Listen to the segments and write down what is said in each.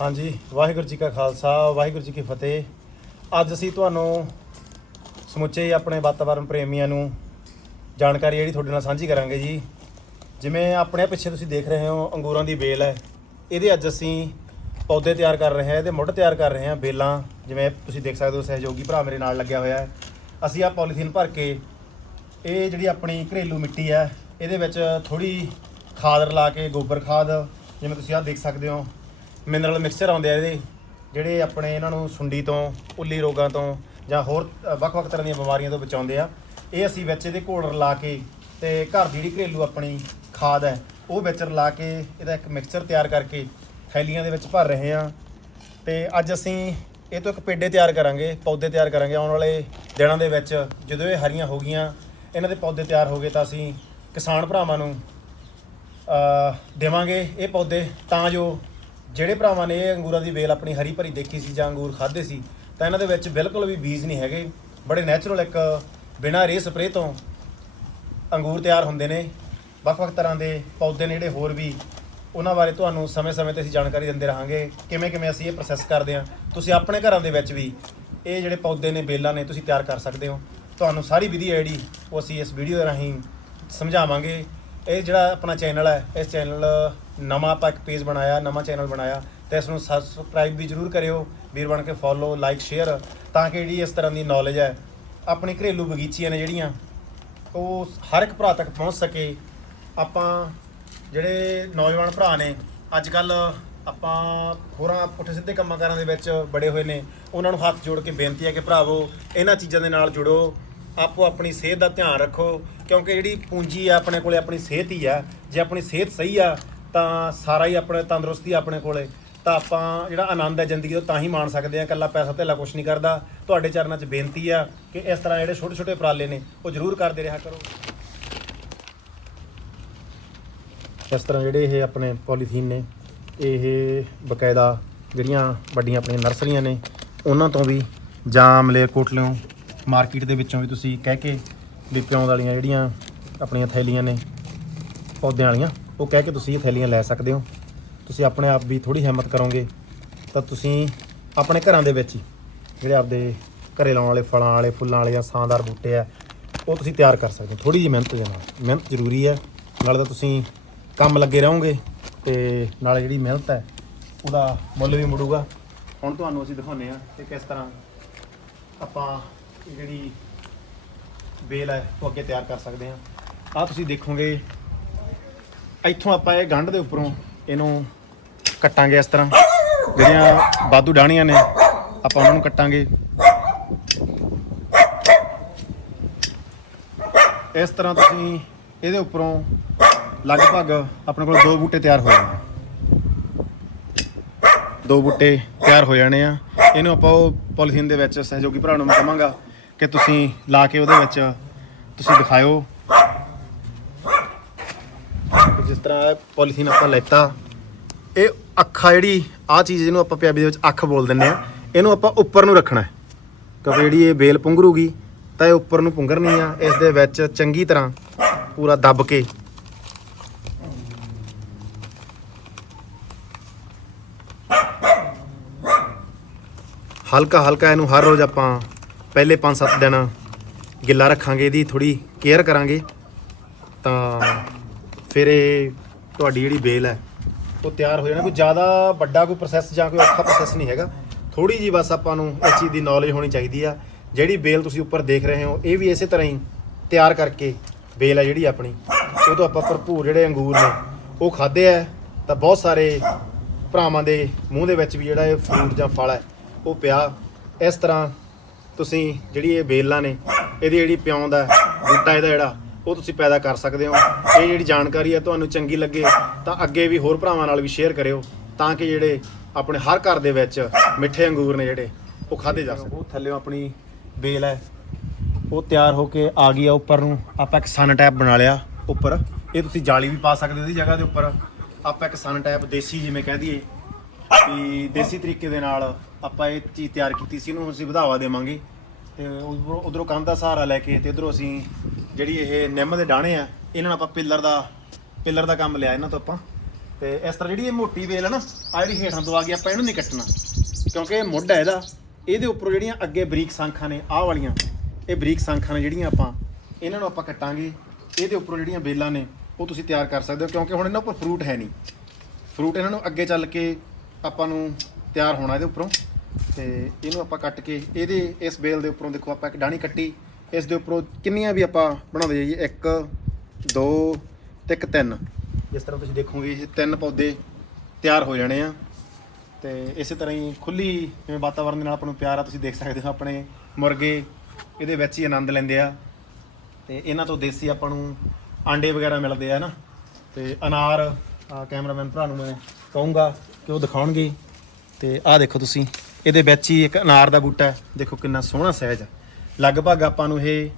ਹਾਂਜੀ, ਵਾਹਿਗੁਰੂ ਜੀ ਕਾ ਖਾਲਸਾ, ਵਾਹਿਗੁਰੂ ਜੀ ਕੀ ਫਤਿਹ। ਅੱਜ ਅਸੀਂ ਤੁਹਾਨੂੰ ਸਮੁੱਚੇ ਆਪਣੇ ਵਾਤਾਵਰਣ ਪ੍ਰੇਮੀਆਂ ਨੂੰ ਜਾਣਕਾਰੀ ਜਿਹੜੀ ਤੁਹਾਡੇ ਨਾਲ ਸਾਂਝੀ ਕਰਾਂਗੇ ਜੀ। ਜਿਵੇਂ ਆਪਣੇ ਪਿੱਛੇ ਤੁਸੀਂ ਦੇਖ ਰਹੇ ਹੋ, ਅੰਗੂਰਾਂ ਦੀ ਬੇਲ ਹੈ। ਇਹਦੇ ਅੱਜ ਅਸੀਂ ਪੌਦੇ ਤਿਆਰ ਕਰ ਰਹੇ ਹਾਂ, ਇਹਦੇ ਮੁੱਢ ਤਿਆਰ ਕਰ ਰਹੇ ਹਾਂ ਬੇਲਾਂ ਜਿਵੇਂ ਤੁਸੀਂ ਦੇਖ ਸਕਦੇ ਹੋ, ਸਹਿਯੋਗੀ ਭਰਾ ਮੇਰੇ ਨਾਲ ਲੱਗਿਆ ਹੋਇਆ ਹੈ। ਅਸੀਂ ਆ ਪੋਲੀਥੀਨ ਭਰ ਕੇ ਇਹ ਜਿਹੜੀ ਆਪਣੀ ਘਰੇਲੂ ਮਿੱਟੀ ਹੈ, ਇਹਦੇ ਵਿੱਚ ਥੋੜੀ ਖਾਦ ਰਲਾ ਕੇ, ਗੋਬਰ ਖਾਦ, ਜਿਵੇਂ ਤੁਸੀਂ ਆਹ ਦੇਖ ਸਕਦੇ ਹੋ। ਮਿਨਰਲ ਮਿਕਸਚਰ ਆਉਂਦੇ ਆ ਇਹਦੇ। ਜਿਹੜੇ ਆਪਣੇ ਇਹਨਾਂ ਨੂੰ ਸੁੰਡੀ ਤੋਂ, ਉੱਲੀ ਰੋਗਾਂ ਤੋਂ ਜਾਂ ਹੋਰ ਵੱਖ-ਵੱਖ ਤਰ੍ਹਾਂ ਦੀਆਂ ਬਿਮਾਰੀਆਂ ਤੋਂ ਬਚਾਉਂਦੇ ਆ। ਇਹ ਅਸੀਂ ਵਿੱਚ ਇਹਦੇ ਘੋਲ ਰਲਾ ਕੇ ਤੇ ਘਰ ਦੀ ਜਿਹੜੀ ਘਰੇਲੂ ਆਪਣੀ ਖਾਦ ਹੈ, ਉਹ ਵਿੱਚ ਰਲਾ ਕੇ ਇਹਦਾ ਇੱਕ ਮਿਕਸਚਰ ਤਿਆਰ ਕਰਕੇ ਥੈਲੀਆਂ ਦੇ ਵਿੱਚ ਭਰ ਰਹੇ ਹਾਂ ਤੇ ਅੱਜ ਅਸੀਂ ਇਹ ਤੋਂ ਇੱਕ ਪੇਡੇ ਤਿਆਰ ਕਰਾਂਗੇ, ਪੌਦੇ ਤਿਆਰ ਕਰਾਂਗੇ। ਆਉਣ ਵਾਲੇ ਦਿਨਾਂ ਦੇ ਵਿੱਚ ਜਦੋਂ ਇਹ ਹਰੀਆਂ ਹੋ ਗਈਆਂ, ਇਹਨਾਂ ਦੇ ਪੌਦੇ ਤਿਆਰ ਹੋ ਗਏ ਤਾਂ ਅਸੀਂ ਕਿਸਾਨ ਭਰਾਵਾਂ ਨੂੰ ਦੇਵਾਂਗੇ ਇਹ ਪੌਦੇ ਤਾਂ ਜੋ ਜਿਹੜੇ ਭਰਾਵਾਂ ਨੇ ਇਹ ਅੰਗੂਰਾਂ ਦੀ ਵੇਲ ਆਪਣੀ ਹਰੀ ਭਰੀ ਦੇਖੀ ਸੀ ਜਾਂ ਅੰਗੂਰ ਖਾਦੇ ਸੀ, ਤਾਂ ਇਹਨਾਂ ਦੇ ਵਿੱਚ ਬਿਲਕੁਲ ਵੀ ਬੀਜ ਨਹੀਂ ਹੈਗੇ। ਬੜੇ ਨੈਚੁਰਲ ਇੱਕ ਬਿਨਾਂ ਰੇ ਸਪਰੇ ਤੋਂ ਅੰਗੂਰ ਤਿਆਰ ਹੁੰਦੇ ਨੇ। ਵੱਖ-ਵੱਖ ਤਰ੍ਹਾਂ ਦੇ ਪੌਦੇ ਨੇ ਜਿਹੜੇ ਹੋਰ ਵੀ। ਉਹਨਾਂ ਬਾਰੇ ਤੁਹਾਨੂੰ ਸਮੇਂ-ਸਮੇਂ ਤੇ ਅਸੀਂ ਜਾਣਕਾਰੀ ਦਿੰਦੇ ਰਹਾਂਗੇ। ਕਿਵੇਂ-ਕਿਵੇਂ ਅਸੀਂ ਇਹ ਪ੍ਰੋਸੈਸ ਕਰਦੇ ਹਾਂ। ਤੁਸੀਂ ਆਪਣੇ ਘਰਾਂ ਦੇ ਵਿੱਚ ਵੀ ਇਹ ਜਿਹੜੇ ਪੌਦੇ ਨੇ ਬੇਲਾਂ ਨੇ, ਤੁਸੀਂ ਤਿਆਰ ਕਰ ਸਕਦੇ ਹੋ। ਤੁਹਾਨੂੰ ਸਾਰੀ ਵਿਧੀ ਹੈ ਜਿਹੜੀ ਉਹ ਅਸੀਂ ਇਸ ਵੀਡੀਓ ਰਾਹੀਂ ਸਮਝਾਵਾਂਗੇ। ਇਹ ਜਿਹੜਾ ਆਪਣਾ ਚੈਨਲ ਹੈ, ਇਸ ਚੈਨਲ ਨਵਾਂ ਆਪਾਂ ਇੱਕ ਪੇਜ ਬਣਾਇਆ, ਨਵਾਂ ਚੈਨਲ ਬਣਾਇਆ ਤੇ ਇਸ ਨੂੰ ਸਬਸਕ੍ਰਾਈਬ ਵੀ ਜਰੂਰ ਕਰਿਓ, ਵੀਰ ਬਣ ਕੇ ਫੋਲੋ ਲਾਈਕ ਸ਼ੇਅਰ ਤਾਂ ਕਿ ਜਿਹੜੀ ਇਸ ਤਰ੍ਹਾਂ ਦੀ ਨੌਲੇਜ ਹੈ, ਆਪਣੀ ਘਰੇਲੂ ਬਗੀਚੀਆਂ ਨੇ ਜਿਹੜੀਆਂ, ਉਹ ਹਰ ਇੱਕ ਭਰਾ ਤੱਕ ਪਹੁੰਚ ਸਕੇ। ਆਪਾਂ ਜਿਹੜੇ ਨੌਜਵਾਨ ਭਰਾ ਨੇ ਅੱਜ ਕੱਲ ਆਪਾਂ ਹੋਰਾਂ ਪੁੱਠੇ ਸਿੱਧੇ ਕੰਮਾਂ ਕਾਰਾਂ ਦੇ ਵਿੱਚ ਬੜੇ ਹੋਏ ਨੇ, ਉਹਨਾਂ ਨੂੰ ਹੱਥ ਜੋੜ ਕੇ ਬੇਨਤੀ ਹੈ ਕਿ ਭਰਾਵੋ, ਇਹਨਾਂ ਚੀਜ਼ਾਂ ਦੇ ਨਾਲ ਜੁੜੋ ਆਪੋ ਆਪਣੀ ਸਿਹਤ ਦਾ ਧਿਆਨ ਰੱਖੋ, ਕਿਉਂਕਿ ਜਿਹੜੀ ਪੂੰਜੀ ਆ ਆਪਣੇ ਕੋਲੇ ਆਪਣੀ ਸਿਹਤ ਹੀ ਆ। ਜੇ ਆਪਣੀ ਸਿਹਤ ਸਹੀ ਆ, ਤਾਂ ਸਾਰਾ ਹੀ ਆਪਣੇ ਤੰਦਰੁਸਤੀ ਆਪਣੇ ਕੋਲੇ। ਤਾਂ ਆਪਾਂ ਜਿਹੜਾ ਆਨੰਦ ਹੈ ਜ਼ਿੰਦਗੀ ਦਾ ਤਾਂ ਹੀ ਮਾਣ ਸਕਦੇ ਆ ਇਕੱਲਾ ਪੈਸਾ ਧੇਲਾ ਕੁਛ ਨਹੀਂ ਕਰਦਾ। ਤੁਹਾਡੇ ਚਰਨਾਂ 'ਚ ਬੇਨਤੀ ਆ ਕਿ ਇਸ ਤਰ੍ਹਾਂ ਜਿਹੜੇ ਛੋਟੇ ਛੋਟੇ ਉਪਰਾਲੇ ਨੇ, ਉਹ ਜ਼ਰੂਰ ਕਰਦੇ ਰਿਹਾ ਕਰੋ। ਇਸ ਤਰ੍ਹਾਂ ਜਿਹੜੇ ਇਹ ਆਪਣੇ ਪੋਲੀਥੀਨ ਨੇ, ਇਹ ਬਕਾਇਦਾ ਜਿਹੜੀਆਂ ਵੱਡੀਆਂ ਆਪਣੀਆਂ ਨਰਸਰੀਆਂ ਨੇ, ਉਹਨਾਂ ਤੋਂ ਵੀ ਜਾਂ ਮਲੇਰਕੋਟਲਿਓਂ ਮਾਰਕੀਟ ਦੇ ਵਿੱਚੋਂ ਵੀ ਤੁਸੀਂ ਕਹਿ ਕੇ ਵੀ ਪਿਉਂ ਵਾਲੀਆਂ ਜਿਹੜੀਆਂ ਆਪਣੀਆਂ ਥੈਲੀਆਂ ਨੇ, ਪੌਦਿਆਂ ਵਾਲੀਆਂ, ਉਹ ਕਹਿ ਕੇ ਤੁਸੀਂ ਇਹ ਥੈਲੀਆਂ ਲੈ ਸਕਦੇ ਹੋ। ਤੁਸੀਂ ਆਪਣੇ ਆਪ ਵੀ ਥੋੜੀ ਹਿੰਮਤ ਕਰੋਗੇ, ਤਾਂ ਤੁਸੀਂ ਆਪਣੇ ਘਰਾਂ ਦੇ ਵਿੱਚ ਹੀ ਜਿਹੜੇ ਆਪਦੇ ਘਰੇ ਲਾਉਣ ਵਾਲੇ ਫਲਾਂ ਵਾਲੇ, ਫੁੱਲਾਂ ਵਾਲੇ ਜਾਂ ਸਾਂਦਾਰ ਬੂਟੇ ਆ, ਉਹ ਤੁਸੀਂ ਤਿਆਰ ਕਰ ਸਕਦੇ ਹੋ। ਥੋੜੀ ਜਿਹੀ ਮਿਹਨਤ ਦੇ ਨਾਲ। ਮਿਹਨਤ ਜ਼ਰੂਰੀ ਹੈ। ਨਾਲੇ ਤਾਂ ਤੁਸੀਂ ਕੰਮ ਲੱਗੇ ਰਹੋਗੇ ਤੇ ਨਾਲੇ ਜਿਹੜੀ ਮਿਹਨਤ ਹੈ, ਉਹਦਾ ਮੁੱਲ ਵੀ ਮੁੜੂਗਾ। ਹੁਣ ਤੁਹਾਨੂੰ ਅਸੀਂ ਦਿਖਾਉਂਦੇ ਆ ਕਿ ਕਿਸ ਤਰ੍ਹਾਂ ਆਪਾਂ ਜਿਹੜੀ ਬੇਲ ਹੈ, ਉਹ ਅੱਗੇ ਤਿਆਰ ਕਰ ਸਕਦੇ ਹਾਂ। ਆ ਤੁਸੀਂ ਦੇਖੋਗੇ, ਇੱਥੋਂ ਆਪਾਂ ਇਹ ਗੰਢ ਦੇ ਉੱਪਰੋਂ ਇਹਨੂੰ ਕੱਟਾਂਗੇ ਇਸ ਤਰ੍ਹਾਂ। ਜਿਹੜੀਆਂ ਬਾਦੂ ਡਾਣੀਆਂ ਨੇ, ਆਪਾਂ ਉਹਨਾਂ ਨੂੰ ਕੱਟਾਂਗੇ। ਇਸ ਤਰ੍ਹਾਂ ਤੁਸੀਂ ਇਹਦੇ ਉੱਪਰੋਂ ਲਗਭਗ ਆਪਣੇ ਕੋਲ ਦੋ ਬੂਟੇ ਤਿਆਰ ਹੋ ਜਾਣੇ ਦੋ ਬੂਟੇ ਤਿਆਰ ਹੋ ਜਾਣੇ ਆ। ਇਹਨੂੰ ਆਪਾਂ ਉਹ ਪੋਲੀਥੀਨ ਦੇ ਵਿੱਚ ਸਹਿਯੋਗੀ ਭਰਾ ਨੂੰ ਮੈਂ ਕਹਾਂਗਾ ਕਿ ਤੁਸੀਂ ਲਾ ਕੇ ਉਹਦੇ ਵਿੱਚ ਤੁਸੀਂ ਦਿਖਾਇਓ। ਜਿਸ ਤਰ੍ਹਾਂ ਪੋਲੀਥੀਨ ਆਪਾਂ ਲੈਤਾ, ਇਹ ਅੱਖਾਂ ਜਿਹੜੀ ਆ ਚੀਜ਼ ਜਿਹਨੂੰ ਆਪਾਂ ਪੰਜਾਬੀ ਦੇ ਵਿੱਚ ਅੱਖ ਬੋਲ ਦਿੰਦੇ ਆ ਇਹਨੂੰ ਆਪਾਂ ਉੱਪਰ ਨੂੰ ਰੱਖਣਾ ਕਿਉਂਕਿ ਜਿਹੜੀ ਇਹ ਬੇਲ ਪੁੰਗਰੂਗੀ, ਤਾਂ ਇਹ ਉੱਪਰ ਨੂੰ ਪੁੰਗਰਨੀ ਆ, ਇਸ ਦੇ ਵਿੱਚ ਚੰਗੀ ਤਰ੍ਹਾਂ ਪੂਰਾ ਦੱਬ ਕੇ। ਹਲਕਾ ਹਲਕਾ ਇਹਨੂੰ ਹਰ ਰੋਜ਼ ਆਪਾਂ ਪਹਿਲੇ 5-7 ਦਿਨ ਗਿੱਲਾ ਰੱਖਾਂਗੇ ਇਹਦੀ ਥੋੜੀ ਕੇਅਰ ਕਰਾਂਗੇ। ਤਾਂ ਫਿਰ ਇਹ ਤੁਹਾਡੀ ਜਿਹੜੀ ਬੇਲ ਹੈ, ਉਹ ਤਿਆਰ ਹੋ ਜਾਣਾ। ਕੋਈ ਜ਼ਿਆਦਾ ਵੱਡਾ ਕੋਈ ਪ੍ਰੋਸੈਸ ਜਾਂ ਕੋਈ ਔਖਾ ਪ੍ਰੋਸੈਸ ਨਹੀਂ ਹੈਗਾ। ਥੋੜੀ ਜੀ ਬਸ ਆਪਾਂ ਨੂੰ ਇਸ ਚੀਜ਼ ਦੀ ਨੌਲੇਜ ਹੋਣੀ ਚਾਹੀਦੀ ਆ। ਜਿਹੜੀ ਬੇਲ ਤੁਸੀਂ ਉੱਪਰ ਦੇਖ ਰਹੇ ਹੋ, ਇਹ ਵੀ ਇਸੇ ਤਰ੍ਹਾਂ ਹੀ ਤਿਆਰ ਕਰਕੇ ਬੇਲ ਹੈ ਜਿਹੜੀ ਆਪਣੀ। ਉਹ ਤੋਂ ਆਪਾਂ ਭਰਪੂਰ ਜਿਹੜੇ ਅੰਗੂਰ ਨੇ, ਉਹ ਖਾਦੇ ਆ। ਤਾਂ ਬਹੁਤ ਸਾਰੇ ਭਰਾਵਾਂ ਦੇ ਮੂੰਹ ਦੇ ਵਿੱਚ ਵੀ ਜਿਹੜਾ ਇਹ ਫਰੂਟ ਜਾਂ ਫਲ ਹੈ, ਉਹ ਪਿਆ। ਇਸ ਤਰ੍ਹਾਂ ਤੁਸੀਂ ਜਿਹੜੀ ਇਹ ਬੇਲਾਂ ਨੇ, ਇਹਦੀ ਜਿਹੜੀ ਪਿਉਂ ਦਾ ਬੂਟਾ ਇਹਦਾ ਜਿਹੜਾ, ਉਹ ਤੁਸੀਂ ਪੈਦਾ ਕਰ ਸਕਦੇ ਹੋ। ਇਹ ਜਿਹੜੀ ਜਾਣਕਾਰੀ ਹੈ ਤੁਹਾਨੂੰ ਚੰਗੀ ਲੱਗੇ, ਤਾਂ ਅੱਗੇ ਵੀ ਹੋਰ ਭਰਾਵਾਂ ਨਾਲ ਵੀ ਸ਼ੇਅਰ ਕਰਿਓ, ਤਾਂ ਕਿ ਜਿਹੜੇ ਆਪਣੇ ਹਰ ਘਰ ਦੇ ਵਿੱਚ ਮਿੱਠੇ ਅੰਗੂਰ ਨੇ ਜਿਹੜੇ, ਉਹ ਖਾਦੇ ਜਾ ਸਕਣ। ਉਹ ਥੱਲੇੋਂ ਆਪਣੀ ਬੇਲ ਹੈ। ਉਹ ਤਿਆਰ ਹੋ ਕੇ ਆ ਗਈ ਆ ਉੱਪਰ ਨੂੰ। ਆਪਾਂ ਇੱਕ ਸਨ ਟੈਪ ਬਣਾ ਲਿਆ ਉੱਪਰ। ਇਹ ਤੁਸੀਂ ਜਾਲੀ ਵੀ ਪਾ ਸਕਦੇ ਹੋ ਇਹਦੀ ਜਗ੍ਹਾ ਦੇ ਉੱਪਰ। ਆਪਾਂ ਇੱਕ ਸਨ ਟੈਪ ਦੇਸੀ ਜਿਵੇਂ ਕਹਿ ਦਈਏ, ਵੀ ਦੇਸੀ ਤਰੀਕੇ ਦੇ ਨਾਲ ਆਪਾਂ ਇਹ ਚੀਜ਼ ਤਿਆਰ ਕੀਤੀ ਸੀ, ਇਹਨੂੰ ਅਸੀਂ ਵਧਾਵਾ ਦੇਵਾਂਗੇ। ਤੇ ਉਧਰੋਂ ਉਧਰੋਂ ਕੰਧ ਦਾ ਸਹਾਰਾ ਲੈ ਕੇ ਤੇ ਇਧਰੋਂ ਅਸੀਂ ਜਿਹੜੀ ਇਹ ਨਿੰਮ ਦੇ ਡਾਣੇ ਆ, ਇਹਨਾਂ ਨੂੰ ਆਪਾਂ ਪਿੱਲਰ ਦਾ ਪਿੱਲਰ ਦਾ ਕੰਮ ਲਿਆ ਇਹਨਾਂ ਤੋਂ ਆਪਾਂ। ਤੇ ਇਸ ਤਰ੍ਹਾਂ ਜਿਹੜੀ ਇਹ ਮੋਟੀ ਵੇਲ ਹੈ ਨਾ ਆ ਜਿਹੜੀ ਹੇਠਾਂ ਤੋਂ ਆ ਗਈ, ਆਪਾਂ ਇਹਨੂੰ ਨਹੀਂ ਕੱਟਣਾ। ਕਿਉਂਕਿ ਇਹ ਮੁੱਢ ਹੈ ਇਹਦਾ। ਇਹਦੇ ਉੱਪਰੋਂ ਜਿਹੜੀਆਂ ਅੱਗੇ ਬਰੀਕ ਸੰਖਾਂ ਨੇ, ਆਹ ਵਾਲੀਆਂ, ਇਹ ਬਰੀਕ ਸੰਖਾਂ ਨੇ ਜਿਹੜੀਆਂ ਆਪਾਂ, ਇਹਨਾਂ ਨੂੰ ਆਪਾਂ ਕੱਟਾਂਗੇ। ਇਹਦੇ ਉੱਪਰੋਂ ਜਿਹੜੀਆਂ ਵੇਲਾਂ ਨੇ, ਉਹ ਤੁਸੀਂ ਤਿਆਰ ਕਰ ਸਕਦੇ ਹੋ, ਕਿਉਂਕਿ ਹੁਣ ਇਹਨਾਂ ਉੱਪਰ ਫਰੂਟ ਹੈ ਨਹੀਂ। ਫਰੂਟ ਇਹਨਾਂ ਨੂੰ ਅੱਗੇ ਚੱਲ ਕੇ ਆਪਾਂ ਨੂੰ ਤਿਆਰ ਹੋਣਾ ਇਹਦੇ ਉੱਪਰੋਂ। ਤੇ ਇਹਨੂੰ ਆਪਾਂ ਕੱਟ ਕੇ ਇਹਦੇ ਇਸ ਬੇਲ ਦੇ ਉੱਪਰੋਂ ਦੇਖੋ ਆਪਾਂ ਇੱਕ ਡਾਣੀ ਕੱਟੀ, ਇਸ ਦੇ ਉੱਪਰੋਂ ਕਿੰਨੀਆਂ ਵੀ ਆਪਾਂ ਬਣਾਉਂਦੇ ਜਾਈਏ 1 2 ਤੇ ਇੱਕ 3 ਜਿਸ ਤਰ੍ਹਾਂ ਤੁਸੀਂ ਦੇਖੋਗੇ, ਇਹ ਤਿੰਨ ਪੌਦੇ ਤਿਆਰ ਹੋ ਜਾਣੇ ਆ। ਤੇ ਇਸੇ ਤਰ੍ਹਾਂ ਹੀ ਖੁੱਲੀ ਜਿਵੇਂ ਵਾਤਾਵਰਣ ਦੇ ਨਾਲ ਆਪਾਂ ਨੂੰ ਪਿਆਰ ਆ, ਤੁਸੀਂ ਦੇਖ ਸਕਦੇ ਹੋ ਆਪਣੇ ਮੁਰਗੇ, ਇਹਦੇ ਵਿੱਚ ਹੀ ਆਨੰਦ ਲੈਂਦੇ ਆ। ਤੇ ਇਹਨਾਂ ਤੋਂ ਦੇਸੀ ਆਪਾਂ ਨੂੰ ਆਂਡੇ ਵਗੈਰਾ ਮਿਲਦੇ ਆ ਨਾ। ਤੇ ਅਨਾਰ ਕੈਮਰਾਮੈਨ ਭਰਾ ਨੂੰ ਮੈਂ ਕਹੂੰਗਾ ਕਿ ਉਹ ਦਿਖਾਉਣਗੇ। ਤੇ ਆਹ ਦੇਖੋ ਤੁਸੀਂ। ਇਹਦੇ ਵਿੱਚ ਹੀ ਇੱਕ ਅਨਾਰ ਦਾ ਬੂਟਾ ਹੈ। ਦੇਖੋ ਕਿੰਨਾ ਸੋਹਣਾ ਸਹਿਜ ਹੈ। ਲਗਭਗ ਆਪਾਂ ਨੂੰ ਇਹ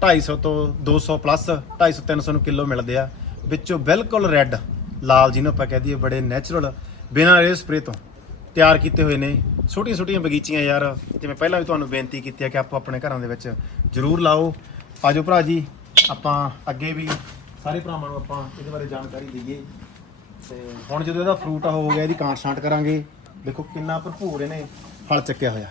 250 ਤੋਂ 200 ਪਲੱਸ 250 300 ਨੂੰ ਕਿਲੋ ਮਿਲਦੇ ਆ। ਵਿੱਚੋਂ ਬਿਲਕੁਲ ਰੈੱਡ ਲਾਲ ਜਿਹਨੂੰ ਆਪਾਂ ਕਹਿ ਦਈਏ, ਬੜੇ ਨੈਚੁਰਲ ਬਿਨਾਂ ਰੇ ਸਪਰੇ ਤੋਂ ਤਿਆਰ ਕੀਤੇ ਹੋਏ ਨੇ। ਛੋਟੀਆਂ ਛੋਟੀਆਂ ਬਗੀਚੀਆਂ ਯਾਰ ਜਿਵੇਂ ਪਹਿਲਾਂ ਵੀ ਤੁਹਾਨੂੰ ਬੇਨਤੀ ਕੀਤੀ ਹੈ ਕਿ ਆਪੋ ਆਪਣੇ ਘਰਾਂ ਦੇ ਵਿੱਚ ਜ਼ਰੂਰ ਲਾਓ। ਆਜੋ ਭਰਾ ਜੀ, ਆਪਾਂ ਅੱਗੇ ਵੀ ਸਾਰੇ ਭਰਾਵਾਂ ਨੂੰ ਆਪਾਂ ਇਹਦੇ ਬਾਰੇ ਜਾਣਕਾਰੀ ਦਈਏ। ਤੇ ਹੁਣ ਜਦੋਂ ਇਹਦਾ ਫਰੂਟ ਹੋ ਗਿਆ, ਇਹਦੀ ਕਾਂਟ ਛਾਂਟ ਕਰਾਂਗੇ। ਦੇਖੋ ਕਿੰਨਾ ਭਰਪੂਰ ਇਹਨੇ ਫਲ ਚੱਕਿਆ ਹੋਇਆ।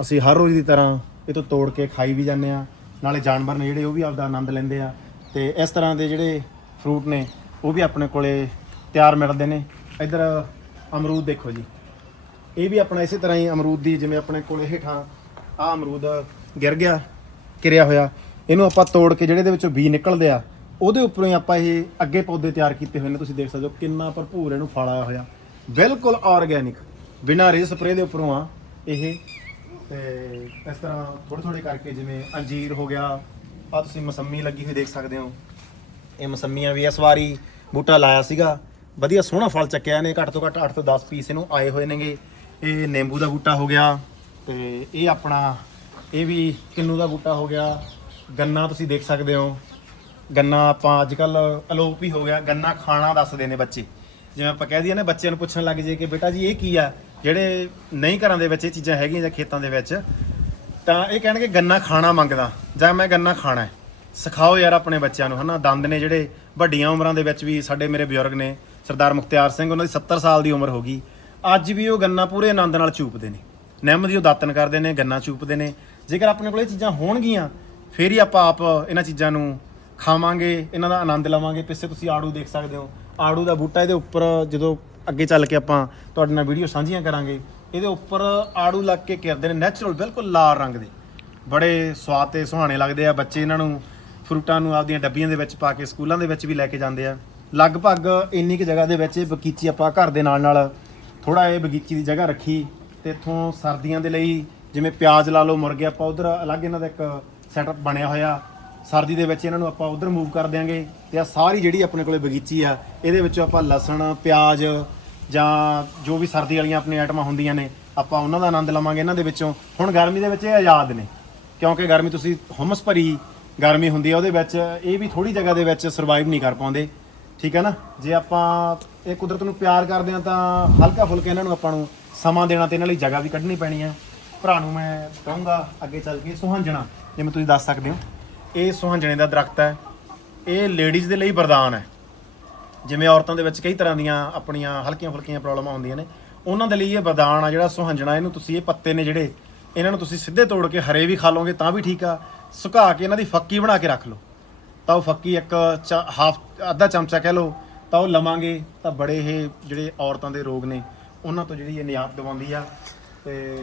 ਅਸੀਂ ਹਰ ਰੋਜ਼ ਦੀ ਤਰ੍ਹਾਂ ਇਹ ਤੋਂ ਤੋੜ ਕੇ ਖਾਈ ਵੀ ਜਾਂਦੇ ਆ ਨਾਲੇ ਜਾਨਵਰ ਨੇ ਜਿਹੜੇ ਉਹ ਵੀ ਆਪਦਾ ਆਨੰਦ ਲੈਂਦੇ ਆ। ਤੇ ਇਸ ਤਰ੍ਹਾਂ ਦੇ ਜਿਹੜੇ ਫਰੂਟ ਨੇ, ਉਹ ਵੀ ਆਪਣੇ ਕੋਲੇ ਤਿਆਰ ਮਿਲਦੇ ਨੇ। ਇੱਧਰ ਅਮਰੂਦ ਦੇਖੋ ਜੀ। ਇਹ ਵੀ ਆਪਣਾ ਇਸੇ ਤਰ੍ਹਾਂ ਹੀ ਅਮਰੂਦ ਦੀ ਜਿਵੇਂ ਆਪਣੇ ਕੋਲੇ ਹੇਠਾਂ ਆ ਅਮਰੂਦ ਗਿਰ ਗਿਆ, ਕਿਰਿਆ ਹੋਇਆ। ਇਹਨੂੰ ਆਪਾਂ ਤੋੜ ਕੇ ਜਿਹੜੇ ਇਹਦੇ ਵਿੱਚੋਂ ਬੀ ਨਿਕਲਦੇ ਆ, ਉਹਦੇ ਉੱਪਰੋਂ ਹੀ ਆਪਾਂ ਇਹ ਅੱਗੇ ਪੌਦੇ ਤਿਆਰ ਕੀਤੇ ਹੋਏ ਨੇ। ਤੁਸੀਂ ਦੇਖ ਸਕਦੇ ਹੋ ਕਿੰਨਾ ਭਰਪੂਰ ਇਹਨੂੰ ਫਲ ਆਇਆ ਹੋਇਆ। ਬਿਲਕੁਲ ਆਰਗੇਨਿਕ ਬਿਨਾਂ ਰੇ ਸਪਰੇ ਦੇ ਉੱਪਰੋਂ ਆ ਇਹ। ਤੇ ਇਸ ਤਰ੍ਹਾਂ ਥੋੜੇ ਥੋੜੇ ਕਰਕੇ ਜਿਵੇਂ ਅੰਜੀਰ ਹੋ ਗਿਆ ਆ ਤੁਸੀਂ ਮਸੰਮੀ ਲੱਗੀ ਹੋਈ ਦੇਖ ਸਕਦੇ ਹੋ। ਇਹ ਮਸੰਮੀਆਂ ਵੀ ਇਸ ਵਾਰੀ ਬੂਟਾ ਲਾਇਆ ਸੀਗਾ। ਵਧੀਆ ਸੋਹਣਾ ਫਲ ਚੱਕਿਆ ਨੇ ਘੱਟ ਤੋਂ ਘੱਟ 8 ਤੋਂ 10 ਪੀਸ ਇਹਨੂੰ ਆਏ ਹੋਏ ਨੇਗੇ। ਇਹ ਨਿੰਬੂ ਦਾ ਬੂਟਾ ਹੋ ਗਿਆ ਤੇ ਇਹ ਆਪਣਾ, ਇਹ ਵੀ ਕਿੰਨੂ ਦਾ ਬੂਟਾ ਹੋ ਗਿਆ। ਗੰਨਾ ਤੁਸੀਂ ਦੇਖ ਸਕਦੇ ਹੋ। ਗੰਨਾ ਆਪਾਂ ਅੱਜ ਕੱਲ ਅਲੋਪ ਵੀ ਹੋ ਗਿਆ। ਗੰਨਾ ਖਾਣਾ ਦੱਸਦੇ ਨੇ ਬੱਚੇ। ਜਿਵੇਂ ਆਪਾਂ ਕਹਿ ਦਈਏ ਨਾ, ਬੱਚਿਆਂ ਨੂੰ ਪੁੱਛਣ ਲੱਗ ਜੇ ਕਿ ਬੇਟਾ ਜੀ, ਇਹ ਕੀ ਆ? ਜਿਹੜੇ ਨਹੀਂ ਘਰਾਂ ਦੇ ਵਿੱਚ ਇਹ ਚੀਜ਼ਾਂ ਹੈਗੀਆਂ ਜਾਂ ਖੇਤਾਂ ਦੇ ਵਿੱਚ, ਤਾਂ ਇਹ ਕਹਿਣਗੇ ਗੰਨਾ ਖਾਣਾ ਮੰਗਦਾ, ਜਾਂ ਮੈਂ ਗੰਨਾ ਖਾਣਾ ਹੈ। ਸਿਖਾਓ ਯਾਰ ਆਪਣੇ ਬੱਚਿਆਂ ਨੂੰ, ਹਨਾ? ਦੰਦ ਨੇ ਜਿਹੜੇ ਵੱਡੀਆਂ ਉਮਰਾਂ ਦੇ ਵਿੱਚ ਵੀ ਸਾਡੇ ਮੇਰੇ ਬਜ਼ੁਰਗ ਨੇ, ਸਰਦਾਰ ਮੁਖਤਿਆਰ ਸਿੰਘ, ਉਹਨਾਂ ਦੀ 70 ਸਾਲ ਦੀ ਉਮਰ ਹੋ ਗਈ। ਅੱਜ ਵੀ ਉਹ ਗੰਨਾ ਪੂਰੇ ਆਨੰਦ ਨਾਲ ਚੂਪਦੇ ਨੇ। ਨਿੰਮ ਦੀ ਉਹ ਦਾਤਨ ਕਰਦੇ ਨੇ, ਗੰਨਾ ਚੂਪਦੇ ਨੇ। ਜੇਕਰ ਆਪਣੇ ਕੋਲ ਇਹ ਚੀਜ਼ਾਂ ਹੋਣਗੀਆਂ, ਫੇਰ ਹੀ ਆਪਾਂ ਆਪ ਇਹਨਾਂ ਚੀਜ਼ਾਂ ਨੂੰ ਖਾਵਾਂਗੇ, ਇਹਨਾਂ ਦਾ ਆਨੰਦ ਲਵਾਂਗੇ। ਪਿੱਛੇ ਤੁਸੀਂ ਆੜੂ ਦੇਖ ਸਕਦੇ ਹੋ ਆੜੂ ਦਾ ਬੂਟਾ, ਇਹਦੇ ਉੱਪਰ ਜਦੋਂ ਅੱਗੇ ਚੱਲ ਕੇ ਆਪਾਂ ਤੁਹਾਡੇ ਨਾਲ ਵੀਡੀਓ ਸਾਂਝੀਆਂ ਕਰਾਂਗੇ, ਇਹਦੇ ਉੱਪਰ ਆੜੂ ਲੱਗ ਕੇ ਕਿਰਦੇ ਨੇ ਨੈਚੁਰਲ ਬਿਲਕੁਲ ਲਾਲ ਰੰਗ ਦੇ। ਬੜੇ ਸਵਾਦ ਤੇ ਸੁਹਾਣੇ ਲੱਗਦੇ ਆ, ਬੱਚੇ ਇਹਨਾਂ ਨੂੰ ਫਰੂਟਾਂ ਨੂੰ ਆਪਦੀਆਂ ਡੱਬੀਆਂ ਦੇ ਵਿੱਚ ਪਾ ਕੇ ਸਕੂਲਾਂ ਦੇ ਵਿੱਚ ਵੀ ਲੈ ਕੇ ਜਾਂਦੇ ਆ। ਲਗਭਗ ਇੰਨੀ ਕੁ ਜਗ੍ਹਾ ਦੇ ਵਿੱਚ ਇਹ ਬਗੀਚੀ ਆਪਾਂ ਘਰ ਦੇ ਨਾਲ ਨਾਲ ਥੋੜਾ ਇਹ ਬਗੀਚੀ ਦੀ ਜਗ੍ਹਾ ਰੱਖੀ ਤੇ ਇੱਥੋਂ ਸਰਦੀਆਂ ਦੇ ਲਈ ਜਿਵੇਂ ਪਿਆਜ਼ ਲਾ ਲਓ, ਮੁਰਗੇ ਆਪਾਂ ਉਧਰ ਅਲੱਗ ਇਹਨਾਂ ਦਾ ਇੱਕ ਸੈਟਅਪ ਬਣਿਆ ਹੋਇਆ। ਸਰਦੀ ਦੇ ਵਿੱਚ ਇਹਨਾਂ ਨੂੰ ਆਪਾਂ ਉਧਰ ਮੂਵ ਕਰ ਦਿਆਂਗੇ ਤੇ ਆ ਸਾਰੀ ਜਿਹੜੀ ਆਪਣੇ ਕੋਲੇ ਬਗੀਚੀ ਆ, ਇਹਦੇ ਵਿੱਚੋਂ ਆਪਾਂ ਲਸਣ, ਪਿਆਜ਼ ਜਾਂ ਜੋ ਵੀ ਸਰਦੀ ਵਾਲੀਆਂ ਆਪਣੀਆਂ ਆਈਟਮਾਂ ਹੁੰਦੀਆਂ ਨੇ, ਆਪਾਂ ਉਹਨਾਂ ਦਾ ਆਨੰਦ ਲਵਾਂਗੇ ਇਹਨਾਂ ਦੇ ਵਿੱਚੋਂ। ਹੁਣ ਗਰਮੀ ਦੇ ਵਿੱਚ ਇਹ ਆਜ਼ਾਦ ਨੇ, ਕਿਉਂਕਿ ਗਰਮੀ ਤੁਸੀਂ ਹਮਸ ਭਰੀ ਗਰਮੀ ਹੁੰਦੀ ਆ, ਉਹਦੇ ਵਿੱਚ ਇਹ ਵੀ ਥੋੜੀ ਜਗ੍ਹਾ ਦੇ ਵਿੱਚ ਸਰਵਾਈਵ ਨਹੀਂ ਕਰ ਪਾਉਂਦੇ। ਠੀਕ ਹੈ ਨਾ? ਜੇ ਆਪਾਂ ਇਹ ਕੁਦਰਤ ਨੂੰ ਪਿਆਰ ਕਰਦੇ ਆ ਤਾਂ ਹਲਕਾ ਫੁਲਕਾ ਇਹਨਾਂ ਨੂੰ ਆਪਾਂ ਨੂੰ ਸਮਾਂ ਦੇਣਾ ਤੇ ਇਹਨਾਂ ਲਈ ਜਗ੍ਹਾ ਵੀ ਕੱਢਣੀ ਪੈਣੀ ਆ। ਭਰਾ ਨੂੰ ਮੈਂ ਕਹੂੰਗਾ ਅੱਗੇ ਚੱਲ ਕੇ ਸੁਹੰਜਣਾ ਜਿਵੇਂ ਤੁਸੀਂ ਦੱਸ ਸਕਦੇ ਹੋ। ਇਹ ਸੁਹੰਜਣੇ ਦਾ ਦਰਖਤ ਹੈ। ਇਹ ਲੇਡੀਜ਼ ਦੇ ਲਈ ਵਰਦਾਨ ਹੈ। ਜਿਵੇਂ ਔਰਤਾਂ ਦੇ ਵਿੱਚ ਕਈ ਤਰ੍ਹਾਂ ਦੀਆਂ ਆਪਣੀਆਂ ਹਲਕੀਆਂ ਫੁਲਕੀਆਂ ਪ੍ਰੋਬਲਮਾਂ ਹੁੰਦੀਆਂ ਨੇ, ਉਹਨਾਂ ਦੇ ਲਈ ਇਹ ਵਰਦਾਨ ਆ ਜਿਹੜਾ ਸੁਹੰਜਣਾ, ਇਹਨੂੰ ਤੁਸੀਂ ਇਹ ਪੱਤੇ ਨੇ ਜਿਹੜੇ, ਇਹਨਾਂ ਨੂੰ ਤੁਸੀਂ ਸਿੱਧੇ ਤੋੜ ਕੇ ਹਰੇ ਵੀ ਖਾ ਲਓਗੇ ਤਾਂ ਵੀ ਠੀਕ ਆ, ਸੁਕਾ ਕੇ ਇਹਨਾਂ ਦੀ ਫੱਕੀ ਬਣਾ ਕੇ ਰੱਖ ਲਓ। ਤਾਂ ਉਹ ਫੱਕੀ ਇੱਕ ਹਾਫ ਅੱਧਾ ਚਮਚਾ ਕਹਿ ਲਓ, ਤਾਂ ਉਹ ਲਵਾਂਗੇ, ਤਾਂ ਬੜੇ ਇਹ ਜਿਹੜੇ ਔਰਤਾਂ ਦੇ ਰੋਗ ਨੇ, ਉਹਨਾਂ ਤੋਂ ਜਿਹੜੀ ਇਹ ਨਿਜਾਤ ਦਿਵਾਉਂਦੀ ਆ। ਤੇ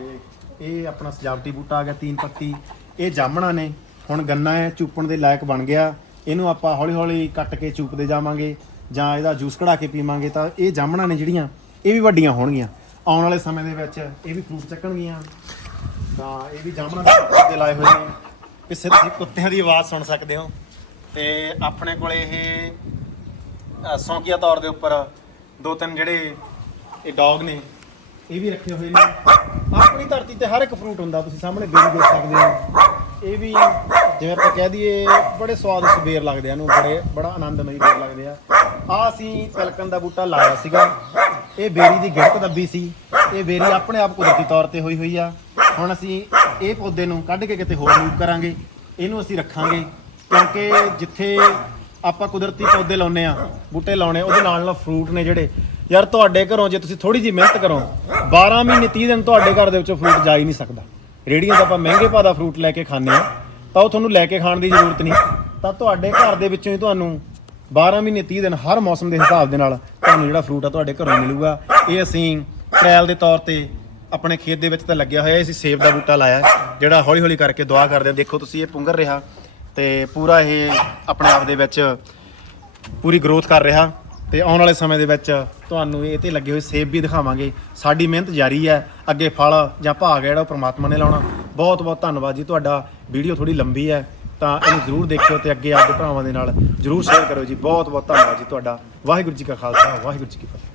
ਇਹ ਆਪਣਾ ਸਜਾਵਟੀ ਬੂਟਾ ਆ ਗਿਆ, ਤੀਨ ਪੱਤੀ, ਇਹ ਜਾਮਣਾ ਨੇ। ਹੁਣ ਗੰਨਾ ਹੈ, ਚੂਪਣ ਦੇ ਲਾਇਕ ਬਣ ਗਿਆ। ਇਹਨੂੰ ਆਪਾਂ ਹੌਲੀ ਹੌਲੀ ਕੱਟ ਕੇ ਚੂਪਦੇ ਜਾਵਾਂਗੇ ਜਾਂ ਇਹਦਾ ਜੂਸ ਕਢਾ ਕੇ ਪੀਵਾਂਗੇ ਤਾਂ ਇਹ ਜਾਮਣਾ ਨੇ ਜਿਹੜੀਆਂ, ਇਹ ਵੀ ਵੱਡੀਆਂ ਹੋਣਗੀਆਂ। ਆਉਣ ਵਾਲੇ ਸਮੇਂ ਦੇ ਵਿੱਚ ਇਹ ਵੀ ਫਰੂਟ ਚੱਕਣਗੀਆਂ। ਤਾਂ ਇਹ ਵੀ ਜਾਮਣਾ ਦੇ ਤੇ ਲਾਏ ਹੋਏ ਨੇ। ਪਿੱਛੇ ਤੁਸੀਂ ਕੁੱਤਿਆਂ ਦੀ ਆਵਾਜ਼ ਸੁਣ ਸਕਦੇ ਹੋ। ਤੇ ਆਪਣੇ ਕੋਲੇ ਇਹ ਸੌਂਕੀਆ ਤੌਰ ਦੇ ਉੱਪਰ ਦੋ ਤਿੰਨ ਜਿਹੜੇ ਇਹ ਡੌਗ ਨੇ, ਇਹ ਵੀ ਰੱਖੇ ਹੋਏ ਨੇ। ਆਪਣੀ ਧਰਤੀ ਤੇ ਹਰ ਇੱਕ ਫਰੂਟ ਹੁੰਦਾ, ਤੁਸੀਂ ਸਾਹਮਣੇ ਬੇਰੀ ਦੇਖ ਸਕਦੇ ਹੋ। ਇਹ ਵੀ ਜਿਵੇਂ ਆਪਾਂ ਕਹਿ ਦਈਏ ਬੜੇ ਸਵਾਦਿਸ਼ਟ ਬੇਰ ਲੱਗਦੇ ਆ ਇਹਨੂੰ, ਬੜੇ, ਬੜਾ ਆਨੰਦਮਈ ਬੇਰ ਲੱਗਦੇ ਆ। ਆ ਅਸੀਂ ਪਿਲਕਣ ਦਾ ਬੂਟਾ ਲਾਇਆ ਸੀਗਾ। ਇਹ ਬੇਰੀ ਦੀ ਗਿਣਤ ਦੱਬੀ ਸੀ। ਇਹ ਬੇਰੀ ਆਪਣੇ ਆਪ ਕੁਦਰਤੀ ਤੌਰ ਤੇ ਹੋਈ ਹੋਈ ਆ। ਹੁਣ ਅਸੀਂ ਇਹ ਪੌਦੇ ਨੂੰ ਕੱਢ ਕੇ ਕਿਤੇ ਹੋਰ ਮੂਵ ਕਰਾਂਗੇ। ਇਹਨੂੰ ਅਸੀਂ ਰੱਖਾਂਗੇ ਕਿਉਂਕਿ ਜਿੱਥੇ ਆਪਾਂ ਕੁਦਰਤੀ ਪੌਦੇ ਲਾਉਨੇ ਆ, ਬੂਟੇ ਲਾਉਣੇ, ਉਹਦੇ ਨਾਲ ਨਾਲ ਫਰੂਟ ਨੇ ਜਿਹੜੇ। ਯਾਰ ਤੁਹਾਡੇ ਘਰੋਂ ਜੇ ਤੁਸੀਂ ਥੋੜੀ ਜਿਹੀ ਮਿਹਨਤ ਕਰੋ 12 ਮਹੀਨੇ 30 ਦਿਨ ਤੁਹਾਡੇ ਘਰ ਦੇ ਵਿੱਚੋਂ ਫਰੂਟ ਜਾ ਹੀ ਨਹੀਂ ਸਕਦਾ। ਰੇੜੀਆਂ ਤੋਂ ਆਪਾਂ ਮਹਿੰਗੇ ਭਾਅ ਦਾ ਫਰੂਟ ਲੈ ਕੇ ਖਾਂਦੇ ਆ ਤਾਂ ਉਹ ਤੁਹਾਨੂੰ ਲੈ ਕੇ ਖਾਣ ਦੀ ਜ਼ਰੂਰਤ ਨਹੀਂ। ਤਾਂ ਤੁਹਾਡੇ ਘਰ ਦੇ ਵਿੱਚੋਂ ਹੀ ਤੁਹਾਨੂੰ 12 ਮਹੀਨੇ 30 ਦਿਨ ਹਰ ਮੌਸਮ ਦੇ ਹਿਸਾਬ ਦੇ ਨਾਲ ਤੁਹਾਨੂੰ ਜਿਹੜਾ ਫਰੂਟ ਆ ਤੁਹਾਡੇ ਘਰੋਂ ਮਿਲੂਗਾ। ਇਹ ਅਸੀਂ ਟ੍ਰਾਇਲ ਦੇ ਤੌਰ ਤੇ ਆਪਣੇ ਖੇਤ ਦੇ ਵਿੱਚ ਤਾਂ ਲੱਗਿਆ ਹੋਇਆ ਅਸੀਂ ਸੇਬ ਦਾ ਬੂਟਾ ਲਾਇਆ, ਜਿਹੜਾ ਹੌਲੀ ਹੌਲੀ ਕਰਕੇ ਦੁਆ ਕਰਦੇ ਹਾਂ। ਦੇਖੋ ਤੁਸੀਂ, ਇਹ ਪੁੰਗਰ ਰਿਹਾ ਤੇ ਪੂਰਾ ਇਹ ਆਪਣੇ ਆਪ ਦੇ ਵਿੱਚ ਪੂਰੀ ਗਰੋਥ ਕਰ ਰਿਹਾ ਤੇ ਆਉਣ ਵਾਲੇ ਸਮੇਂ ਦੇ ਵਿੱਚ ਤੁਹਾਨੂੰ ਇਹ ਤੇ ਲੱਗੇ ਹੋਏ ਸੇਬ ਵੀ ਦਿਖਾਵਾਂਗੇ। ਸਾਡੀ ਮਿਹਨਤ ਜਾਰੀ ਹੈ। ਅੱਗੇ ਫਲ ਜਾਂ ਭਾਗ ਹੈ ਜਿਹੜਾ ਉਹ ਪ੍ਰਮਾਤਮਾ ਨੇ ਲਾਉਣਾ। ਬਹੁਤ ਬਹੁਤ ਧੰਨਵਾਦ ਜੀ। ਤੁਹਾਡਾ ਵੀਡੀਓ ਥੋੜੀ ਲੰਬੀ ਹੈ। ਤਾਂ ਇਹਨੂੰ ਜ਼ਰੂਰ ਦੇਖਿਓ ਤੇ ਅੱਗੇ ਆਪਦੇ ਭਰਾਵਾਂ ਦੇ ਨਾਲ ਜ਼ਰੂਰ ਸ਼ੇਅਰ ਕਰੋ ਜੀ। ਬਹੁਤ ਬਹੁਤ ਧੰਨਵਾਦ ਜੀ ਤੁਹਾਡਾ। ਵਾਹਿਗੁਰੂ ਜੀ ਕਾ ਖਾਲਸਾ, ਵਾਹਿਗੁਰੂ ਜੀ ਕੀ ਫਤਿਹ।